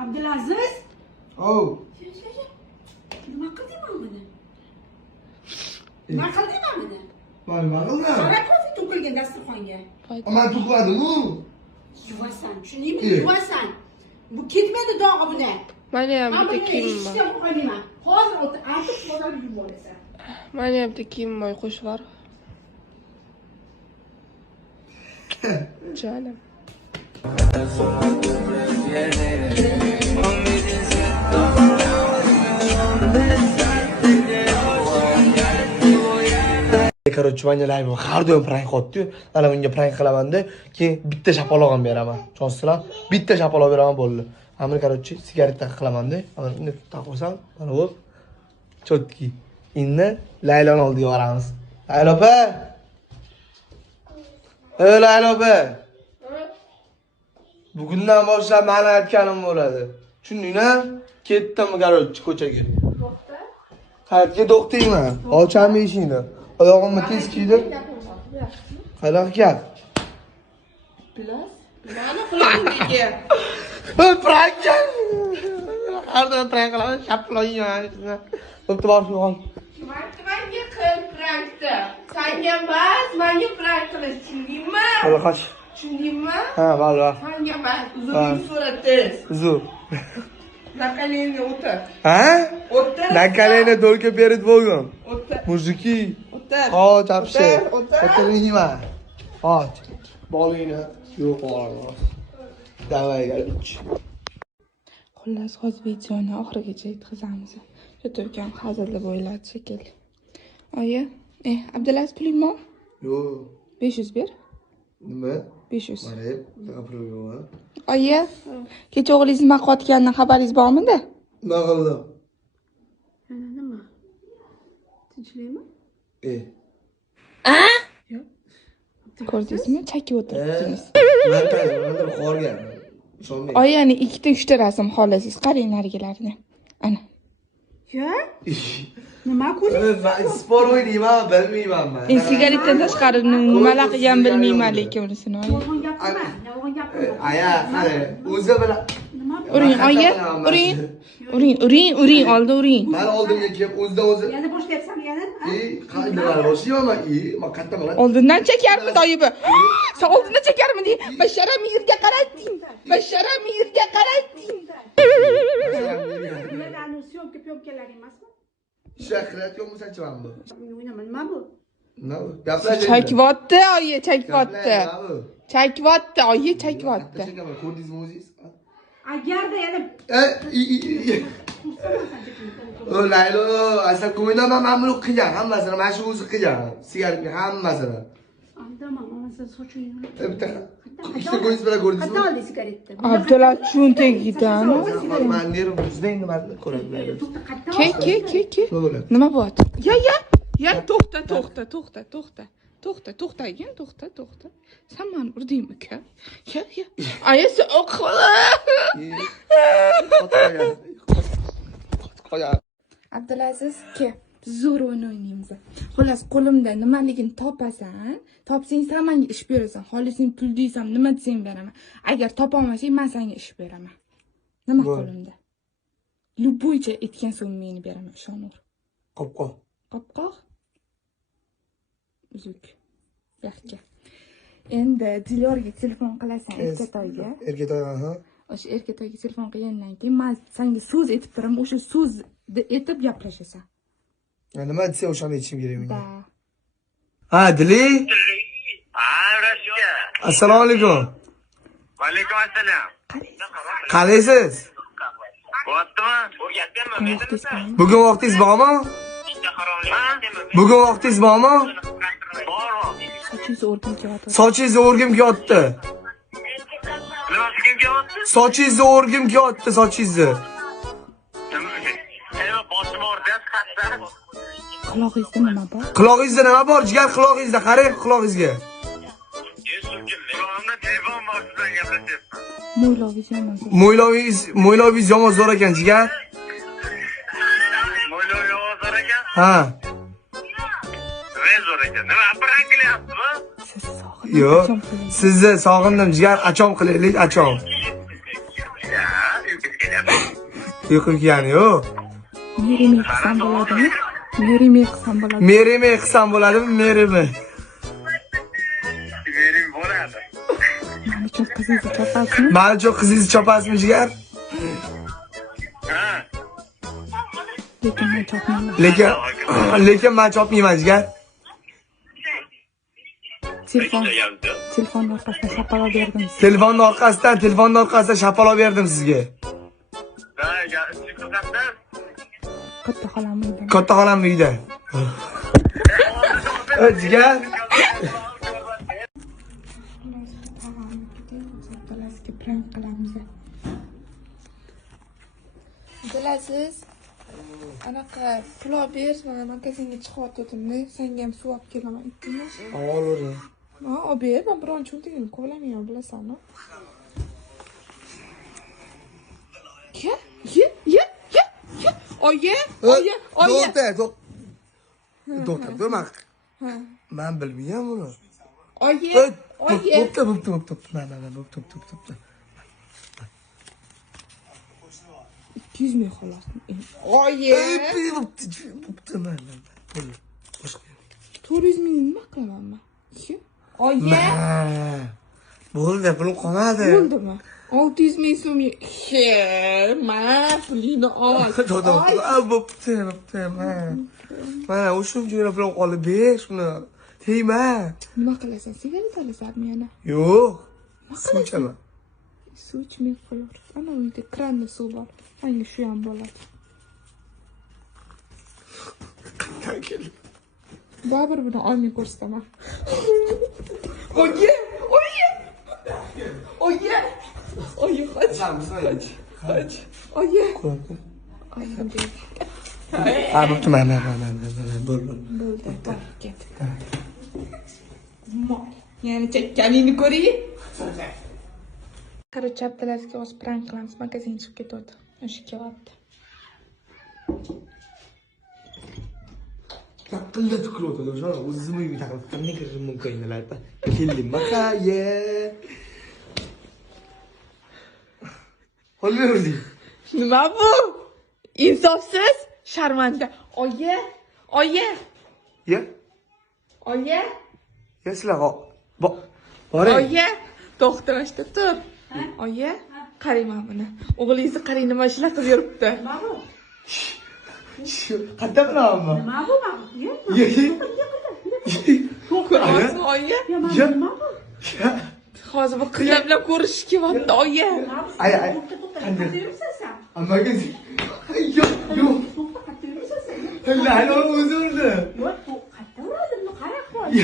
Abdulaziz. Oh. Nima qilding buni? Nima qilding buni? Ben bakıldım. Qara ko'zi to'kilgan dasturxonga. Ama tukladım. Yuvasan, tushundingmi? Yuvasan. Bu ketmaydi dog'i buni. Mana ham bitta kiyim bor. Ishga qo'ymayman. Hozir aytib bozorga yurib olasan. Mana ham bitta kiyim bor, qo'shib bor. Canım. Короче, ben live har doim prank qotdi-yu. Ana bunga prank qilaman-da, keyin bitta shapaloq ham beraman. Chonsizlar, bitta shapaloq beraman bo'ldi. Amir короче, sigareta qilaman-da. Mana bunday taqosam, mana bu chotki. Endi Layloni oldiga boramiz. Laylo opa. Laylo opa. Bugundan boshlab meni aytganim bo'ladi. Tushundingmi? Ketdim короче ko'chaga. To'xta. Qayerga to'xtayman? Ocham eshikni. Oyog'imni tez kiydim. Qanaqa gap? Plus. Mana qulog'imga. Prank. Har doim prank qilaman, shaployman. Bo'pti, borib ol. Menga qil prankni. Senga emas, menga prank qilish, tushundingmi? Hadi qoch. Tushundingmi? Ha, bo'ldi. Senga emas, uzun suratdasiz. Uzun. Naqalenga o'tir. Ha? O'tir. Nakaleni только перед Богом. O'tir. Mujiki. O'tir. Qoch, вообще. O'tir. O'tiringmi? Qoch. Bolingni yo'qol. Davay, короче. Xullas, hozir videoni oxirigacha yetkazamiz. YouTube'ga ham hazillab o'yladi shekilli. Oyi, Abdulaziz puling bor? Yo'q. 500 ber. Nima? 500. Mana gapirib yo'q. Oyi, kecha o'g'lingiz nima qilayotganidan xabaringiz bormidi? Nima qildim? Ana nima? Tinchlikmi? Ko'rdingizmi? Chakib o'tiribdingiz. Men qayerda xorgan. Ishonmayman. Oyi, yana 2ta 3ta rasm xohlasangiz, qarang narigilarni. Ana. Ya? Nima ko'rding? Ben spor o'ynayman, bilmayman men. Sigaretdan tashqari nimalar qilgan bilmayman lekin unisini. Yolg'on gapirma. Yolg'on gapirma. Aya, qara, o'zi bilan Nima? Uring, oyi, uring, oldi uring. men oldimga kelib o'zidan o'zi Yana boshlayapsanmi yana? qayerdan boshlayman men qayerdan Oldindan chekarmidi oyi bu? Sen oldindan chekarmidi? Basharam yerga qaratding. Basharam yerga qaratding. Bularni syomka-pyomkalar emasmi? Shahrat yo'qmisanchi men bu? Nima bu? Nima bu? Gaplashing. Chakyapti, oyi, chakyapti. Chakyapti, oyi, chakyapti. Ko'rdingizmi o'zingiz? Agarda yana Laylo, asal ko'nglimdan men buni qilgan, hammasini mana shu o'zi qilgan. Sigaretga hammasini. aldama, mana sen sochingni. Bitta ikkita ko'zingiz bilan ko'rdingizmi? Qanday oldi sigaretni? Abdullah cho'ntagidan. Men nervim buzmang nimani ko'raman. To'xta, qayerdan Ke. Nima bo'lyapti? Ya, to'xtagin, to'xta. Sen meni urdingmi, uka? Ya. Ayasi Qo'ya. Abdulaziz, ke. Zo'r o'ynaymiz. Xullas, qo'limda nimaligini topasan, topsang sen menga ish berasan. Xolising pul deysam, nima desang beraman. Agar topolmasang, men senga ish beraman. Nima qo'limda? Любойcha etgan so'ng meni beraman, ishonur. Qopqoq. Uzuk. Yaxshi. Endi Dilyorga telefon qilasan erkatoyga. Erkatoyga, ha. O'sha erkatoyga telefon qilgandan keyin men senga so'z aytib beraman, o'sha so'zni aytib gaplashasan. Nima desa o'shani aytishim kerak menga. Da. Ha, Dili? Rossiya. Assalomu alaykum. Va alaykum assalom. Qalaysiz? Bo'ptimi? Bugun vaqtingiz bormi? Bugun vaqtingiz bormi? Sochingizni o'rgim kelyapti. Sochingizni o'rgim kelyapti. Nimasi kim kelyapti? Sochingizni o'rgim kelyapti, sochingizni. Boshim o'rgan xasta. Qulog'ingizda nima bor? Qulog'ingizda nima bor? Jigar qulog'ingizda, qarang qulog'ingizga. Qulog'imda telefon bor, sizdan gaplashyapman. Mo'ylovingiz yomon. Mo'ylovingiz yomon zo'r ekan, jigar. Mo'ylov yomon zo'r ekan? Ha. Nima zo'r ekan? Nima prank qilyapsizmi? Yo'q. Sizni sog'indim, jigar, achom qilaylik, achom. Ya, uyga Yo'q, yani yo'q. Merime qilsam bo'ladimi? Merime qilsam bo'ladimi? Merime qilsam bo'ladimi? Merime. Bering bo'ladi. Mani uchun qizingizni chopasizmi? Mani uchun qizingizni chopasizmi, jigar? Ha. Lekin men chopmayman. Lekin men chopmayman, jigar. Telefonni orqasidan shapaloq berdim. Telefonning orqasidan shapaloq berdim sizga. Katta xolam uyda. Katta xolam uyda. Jigar. Abdulazizga prank qilamiz. Bilasiz, anaqa pulov ber, mana magazinga chiqyotgandim-da, senga ham suv olib kelaman aytdimmi? Olavering. Ha, olib ber, men biron cho'ntagini kovlamayman, bilasan-ku. Ye. Oye. To'xta, durma. Men bilmayman buni. Oye. Bo'pti. Mana, bo'pti. 200 ming xolos. Oye. Bo'pti, mana. Boshqa. 400 ming nima qilaman men? Oye. Bo'ldi, pulim qolmadi. Bo'ldimi? 600 ming so'm. Men pulingni ol. Bo'pti. Mana o'shunchagina pulim qoldi. Ber shuni. Tegma. Nima qilasan? Sigaret olasanmi yana? Yo'q. Suv ichaman. Suv ichmay qo'yaver. Ana uyda kranni suv bor. Menga shu ham bo'ladi. Baribir buni olmay ko'rsataman. Oye. Qoch. Oye. Bo'pti, mana. Bo'ldi. Bo'ldi, ket. Yani chakkaningni ko'ring. Короче, Abdulazizga o'z prank qilamiz. Magazinga chiqib ketdi. O'sha kelyapti. Qildi tukurdi, o'sha o'zim uyga taqib qanday kirishim mumkin enalarda. Keldim, maqaye. Qo'lverdi. Nima bu? Insofsiz, sharmanda. Oye. Ya? Oye. Ya sizlar boring. Oye. To'xtamashda tur. Oye. Qarang mana buni. O'g'lingizni qarang nima ishlar qilib yuribdi. Nima bu? Qayerda bilamanmi? Nima bu? Ko'ryapsizmi, oye? Nima bu? Hozir bu qizlar bilan ko'rishishga kelyapti, oye. Ay. Qayerda yuribsan sen? Magazin. Yo'q. To'xta, qayerda yuribsan sen? Hali o'zi urdi. Yo'q, qayerda uradi? Buni qara qo'y.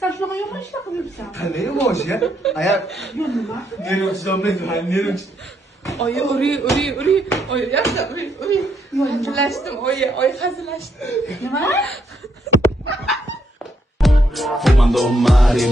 Sen shunaqa yomon ishlar qilib yuribsan. Qanday yo'q ya? Aya. Yo'q, nima? Nero'ch. Oye, uri. Oye, yaxshi, uri. Hazillashdim, oye, hazillashdim. Nima? Fumando mare,